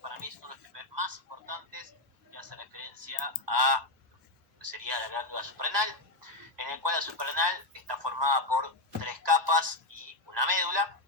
para mí es uno de los TPP más importantes, que hace referencia a lo que sería la glándula suprarrenal, en el cual la suprarrenal está formada por 3 capas y una médula,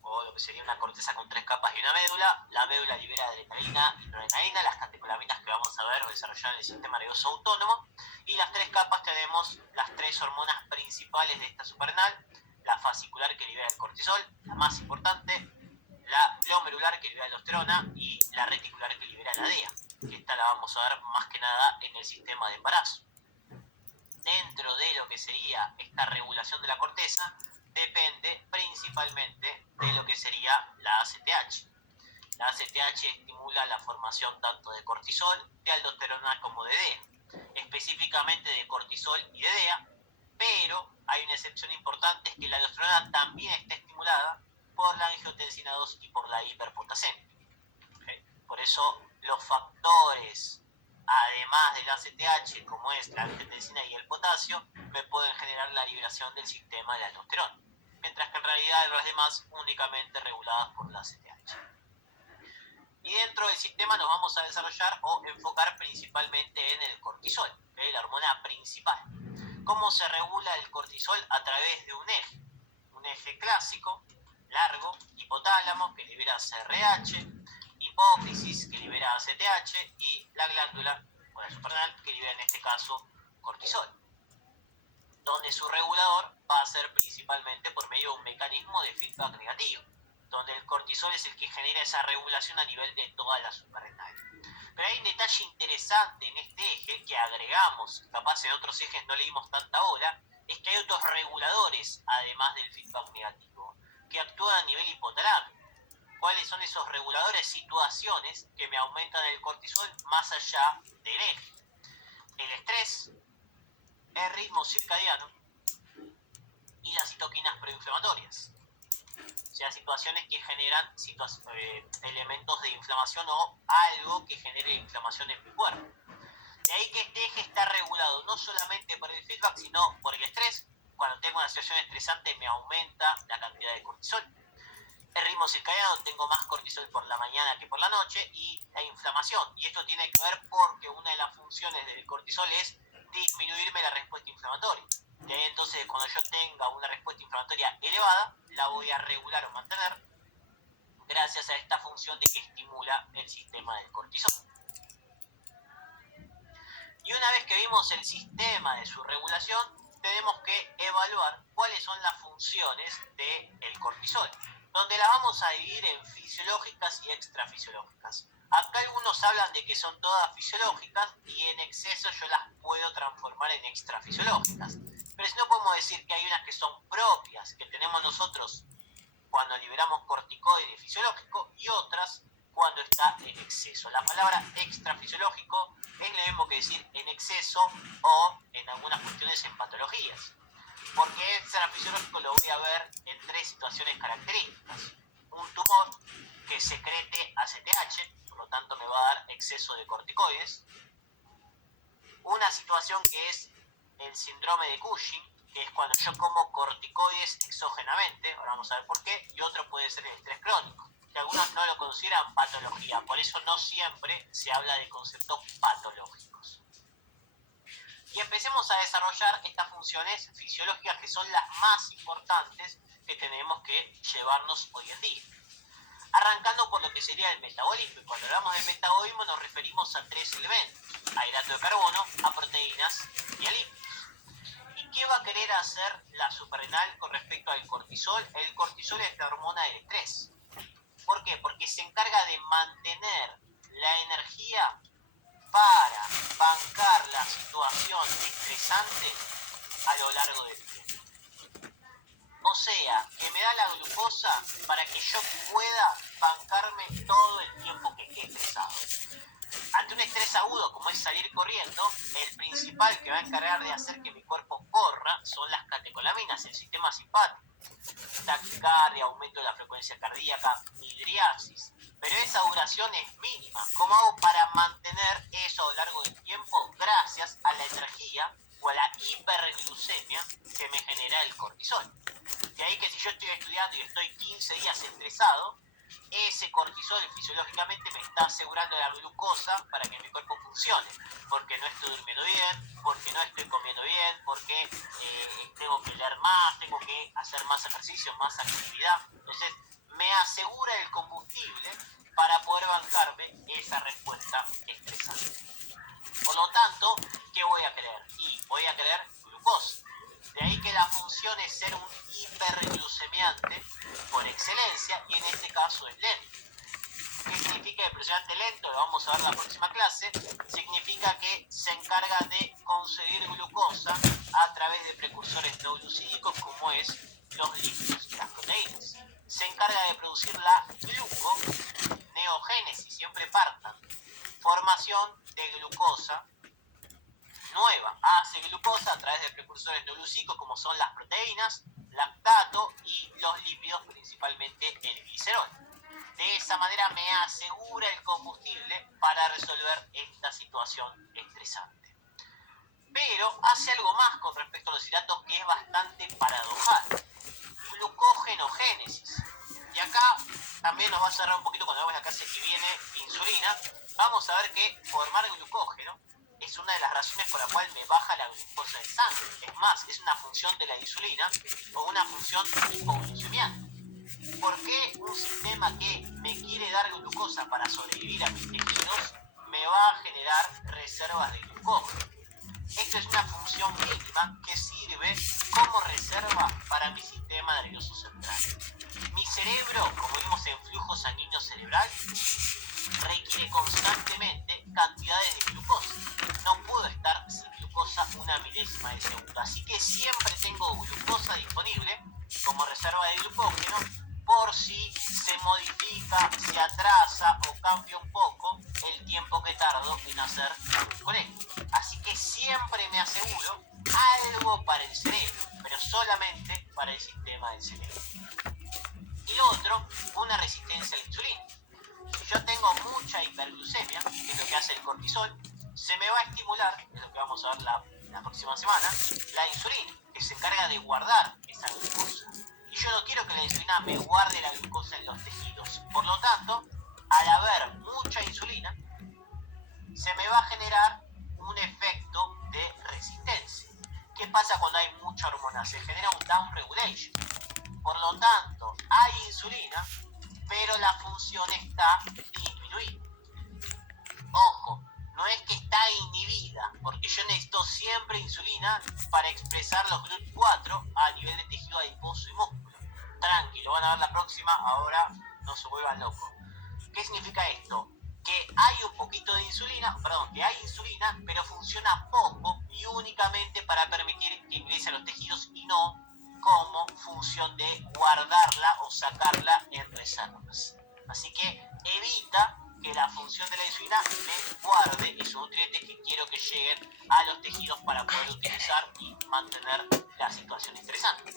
o lo que sería una corteza con 3 capas y una médula. La médula libera adrenalina y noradrenalina, las catecolaminas que vamos a ver o desarrollar en el sistema nervioso autónomo. Y las 3 capas tenemos las 3 hormonas principales de esta suprarrenal: la fascicular, que libera el cortisol, la más importante; la glomerular, que libera la aldosterona; y la reticular, que libera la DEA, que esta la vamos a ver más que nada en el sistema de embarazo. Dentro de lo que sería esta regulación de la corteza, depende principalmente de lo que sería la ACTH. La ACTH estimula la formación tanto de cortisol, de aldosterona como de DEA, específicamente de cortisol y de DEA, pero hay una excepción importante, es que la aldosterona también está estimulada por la angiotensina 2 y por la hiperpotasemia. ¿Okay? Por eso los factores, además del ACTH, como es la angiotensina y el potasio, me pueden generar la liberación del sistema de aldosterona, mientras que en realidad los demás únicamente reguladas por la ACTH. Y dentro del sistema nos vamos a desarrollar o enfocar principalmente en el cortisol, ¿okay? La hormona principal. ¿Cómo se regula el cortisol? A través de un eje clásico, largo, hipotálamo, que libera CRH, hipófisis, que libera ACTH, y la glándula o la suprarrenal, que libera en este caso cortisol, donde su regulador va a ser principalmente por medio de un mecanismo de feedback negativo, donde el cortisol es el que genera esa regulación a nivel de toda la suprarrenal. Pero hay un detalle interesante en este eje que agregamos, capaz en otros ejes no le dimos tanta bola, es que hay otros reguladores, además del feedback negativo, que actúan a nivel hipotalámico. ¿Cuáles son esos reguladores? Situaciones que me aumentan el cortisol más allá del eje: el estrés, el ritmo circadiano y las citoquinas proinflamatorias. O sea, situaciones que generan elementos de inflamación o algo que genere inflamación en mi cuerpo. De ahí que este eje está regulado no solamente por el feedback, sino por el estrés. Cuando tengo una situación estresante me aumenta la cantidad de cortisol. El ritmo circadiano, tengo más cortisol por la mañana que por la noche. Y la inflamación, y esto tiene que ver porque una de las funciones del cortisol es disminuirme la respuesta inflamatoria. De ahí entonces, cuando yo tenga una respuesta inflamatoria elevada, la voy a regular o mantener gracias a esta función de que estimula el sistema del cortisol. Y una vez que vimos el sistema de su regulación, tenemos que evaluar cuáles son las funciones del cortisol, donde las vamos a dividir en fisiológicas y extrafisiológicas. Acá algunos hablan de que son todas fisiológicas y en exceso yo las puedo transformar en extrafisiológicas. Pero si no, podemos decir que hay unas que son propias, que tenemos nosotros cuando liberamos corticoide fisiológico, y otras cuando está en exceso. La palabra extrafisiológico es lo mismo que decir en exceso o en algunas cuestiones en patologías. Porque extrafisiológico lo voy a ver en 3 situaciones características: un tumor que secrete ACTH, por lo tanto me va a dar exceso de corticoides; una situación que es el síndrome de Cushing, que es cuando yo como corticoides exógenamente, ahora vamos a ver por qué; y otro puede ser el estrés crónico, que algunos no lo consideran patología, por eso no siempre se habla de conceptos patológicos. Y empecemos a desarrollar estas funciones fisiológicas, que son las más importantes que tenemos que llevarnos hoy en día. Arrancando por lo que sería el metabolismo, y cuando hablamos de metabolismo nos referimos a 3 elementos: a hidrato de carbono, a proteínas y a lípidos. ¿Y qué va a querer hacer la suprarrenal con respecto al cortisol? El cortisol es la hormona del estrés. ¿Por qué? Porque se encarga de mantener la energía para bancar la situación estresante a lo largo del tiempo. O sea, que me da la glucosa para que yo pueda bancarme todo el tiempo que esté estresado. Ante un estrés agudo, como es salir corriendo, el principal que va a encargar de hacer que mi cuerpo corra son las catecolaminas, el sistema simpático. Taquicardia, aumento de la frecuencia cardíaca, midriasis. Pero esa duración es mínima. ¿Cómo hago para mantener eso a lo largo del tiempo? Gracias a la energía o a la hiperglucemia que me genera el cortisol. De ahí que si yo estoy estudiando y estoy 15 días estresado, ese cortisol cortisol fisiológicamente me está asegurando la glucosa para que mi cuerpo funcione, porque no estoy durmiendo bien, porque no estoy comiendo bien, porque tengo que leer más, tengo que hacer más ejercicio, más actividad. Entonces me asegura el combustible para poder bancarme esa respuesta estresante. Por lo tanto, ¿qué voy a querer? Y voy a querer glucosa. De ahí que la función es ser un hiperglucemiante por excelencia, y en este caso es lento. ¿Qué significa impresionante lento? Lo vamos a ver en la próxima clase. Significa que se encarga de conseguir glucosa a través de precursores no glucídicos como es los lípidos y las proteínas. Se encarga de producir la gluconeogénesis, siempre partan, formación de glucosa nueva. Hace glucosa a través de precursores no glucídicos como son las proteínas, lactato y los lípidos, principalmente el glicerol. De esa manera me asegura el combustible para resolver esta situación estresante. Pero hace algo más con respecto a los hidratos que es bastante paradojal. Glucogenogénesis. Y acá también nos va a cerrar un poquito cuando veamos la clase que viene insulina. Vamos a ver que formar glucógeno es una de las razones por la cual me baja la glucosa en sangre. Es más, es una función de la insulina o una función hipoglucemiante. ¿Por qué un sistema que me quiere dar glucosa para sobrevivir a mis tejidos me va a generar reservas de glucógeno? Esto es una función mínima que sirve como reserva para mi sistema nervioso central. Mi cerebro, como vimos en flujo sanguíneo cerebral, requiere constantemente cantidades de glucosa. No puedo estar sin glucosa una milésima de segundo. Así que siempre tengo glucosa disponible como reserva de glucógeno por si se modifica, se atrasa o cambia un poco el tiempo que tardo en hacer gluconeogénesis. Así que siempre me aseguro algo para el cerebro, pero solamente para el sistema del cerebro. Y lo otro, una resistencia a la insulina. Si yo tengo mucha hiperglucemia, que es lo que hace el cortisol, se me va a estimular, es lo que vamos a ver la próxima semana, la insulina, que se encarga de guardar esa glucosa. Y yo no quiero que la insulina me guarde la glucosa en los tejidos. Por lo tanto, al haber mucha insulina, se me va a generar un efecto de resistencia. ¿Qué pasa cuando hay mucha hormona? Se genera un downregulation. Por lo tanto, hay insulina, pero la función está disminuida. Ojo, no es que está inhibida, porque yo necesito siempre insulina para expresar los GLUT4 a nivel de tejido adiposo y músculo. Tranquilo, van a ver la próxima, ahora no se vuelvan locos. ¿Qué significa esto? Que hay un poquito de insulina, que hay insulina, pero funciona poco y únicamente para permitir que ingrese a los tejidos y no como función de guardarla o sacarla en reservas. Así que evita que la función de la insulina me guarde esos nutrientes que quiero que lleguen a los tejidos para poder utilizar y mantener la situación estresante.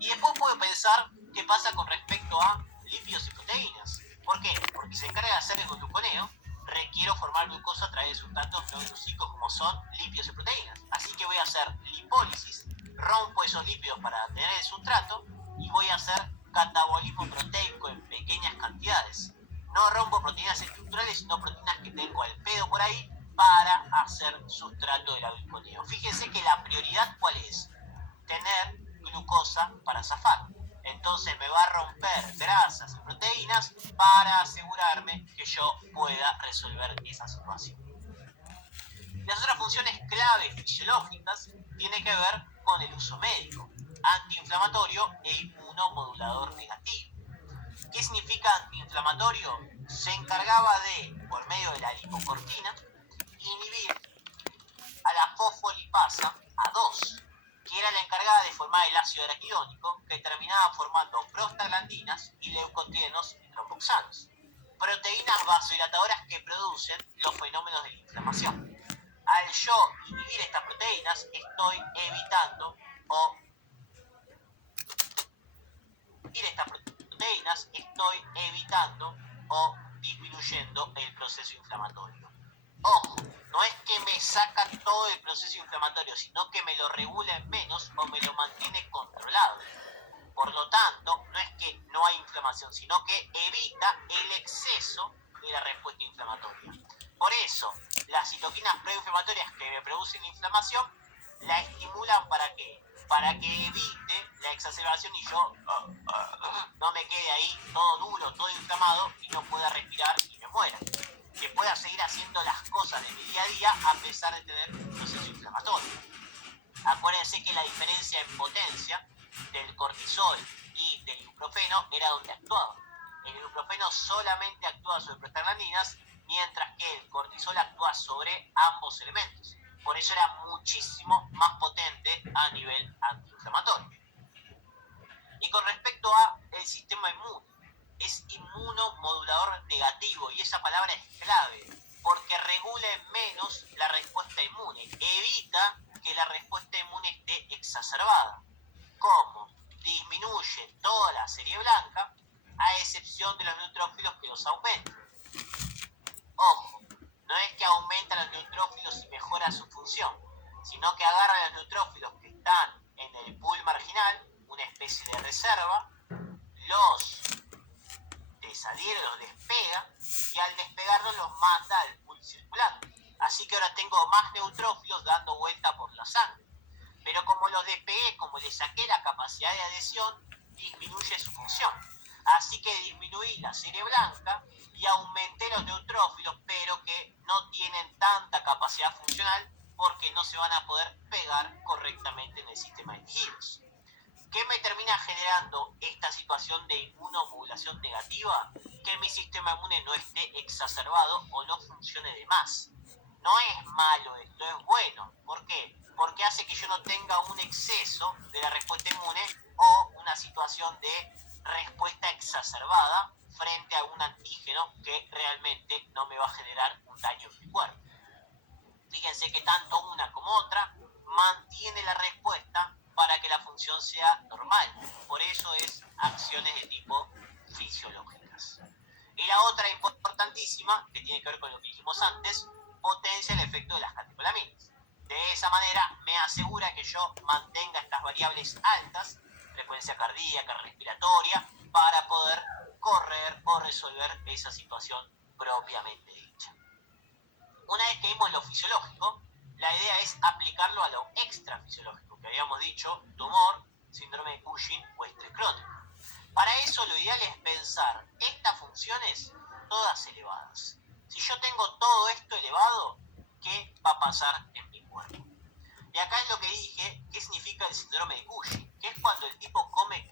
Y después puedo pensar qué pasa con respecto a lípidos y proteínas. ¿Por qué? Porque se encarga de hacer el gluconeo, requiero formar glucosa a través de sustratos no glucídicos como son lípidos y proteínas. Así que voy a hacer lipólisis, rompo esos lípidos para tener el sustrato y voy a hacer catabolismo proteico en pequeñas cantidades. No rompo proteínas estructurales, sino proteínas que tengo al pedo por ahí para hacer sustrato del gluconeo. Fíjense que la prioridad, ¿cuál es? Tener glucosa para zafar. Entonces me va a romper grasas y proteínas para asegurarme que yo pueda resolver esa situación. Las otras funciones clave fisiológicas tienen que ver con el uso médico, antiinflamatorio e inmunomodulador negativo. ¿Qué significa antiinflamatorio? Se encargaba de, por medio de la lipocortina, inhibir a la fosfolipasa A2, que era la encargada de formar el ácido araquidónico, que terminaba formando prostaglandinas y leucotrienos y tromboxanos, proteínas vasodilatadoras que producen los fenómenos de la inflamación. Al yo inhibir estas proteínas, estoy evitando o disminuyendo el proceso inflamatorio. Ojo, no es que me saca todo el proceso inflamatorio, sino que me lo regula en menos o me lo mantiene controlado. Por lo tanto, no es que no hay inflamación, sino que evita el exceso de la respuesta inflamatoria. Por eso, las citoquinas proinflamatorias que me producen inflamación, la estimulan ¿para qué? Para que evite la exacerbación y yo no me quede ahí todo duro, todo inflamado y no pueda respirar y me muera. Que pueda seguir haciendo las cosas de mi día a día a pesar de tener un proceso inflamatorio. Acuérdense que la diferencia en potencia del cortisol y del ibuprofeno era donde actuaba. El ibuprofeno solamente actúa sobre prostaglandinas, mientras que el cortisol actúa sobre ambos elementos. Por eso era muchísimo más potente a nivel antiinflamatorio. Y con respecto a el sistema inmune, es inmunomodulador negativo, y esa palabra es clave, porque regula menos la respuesta inmune, evita que la respuesta inmune esté exacerbada. ¿Cómo? Disminuye toda la serie blanca, a excepción de los neutrófilos que los aumentan. Ojo, no es que aumenta los neutrófilos y mejora su función, sino que agarra a los neutrófilos que están en el pool marginal, una especie de reserva, los desadhiere, los despega, y al despegarlos los manda al pool circulante. Así que ahora tengo más neutrófilos dando vuelta por la sangre. Pero como los despegué, como le saqué la capacidad de adhesión, disminuye su función. Así que disminuí la serie blanca y aumenté los neutrófilos, pero que no tienen tanta capacidad funcional porque no se van a poder pegar correctamente en el sistema de tejidos. ¿Qué me termina generando esta situación de inmunomodulación negativa? Que mi sistema inmune no esté exacerbado o no funcione de más. No es malo esto, es bueno. ¿Por qué? Porque hace que yo no tenga un exceso de la respuesta inmune o una situación de respuesta exacerbada frente a un antígeno que realmente no me va a generar un daño en mi cuerpo. Fíjense que tanto una como otra mantiene la respuesta para que la función sea normal. Por eso es acciones de tipo fisiológicas. Y la otra importantísima, que tiene que ver con lo que dijimos antes, potencia el efecto de las catecolaminas. De esa manera me asegura que yo mantenga estas variables altas, frecuencia cardíaca, respiratoria, para poder correr o resolver esa situación propiamente dicha. Una vez que vimos lo fisiológico, la idea es aplicarlo a lo extrafisiológico, que habíamos dicho, tumor, síndrome de Cushing o estrés crónico. Para eso lo ideal es pensar estas funciones todas elevadas. Si yo tengo todo esto elevado, ¿qué va a pasar en mi cuerpo? Y acá es lo que dije, ¿qué significa el síndrome de Cushing? Que es cuando el tipo come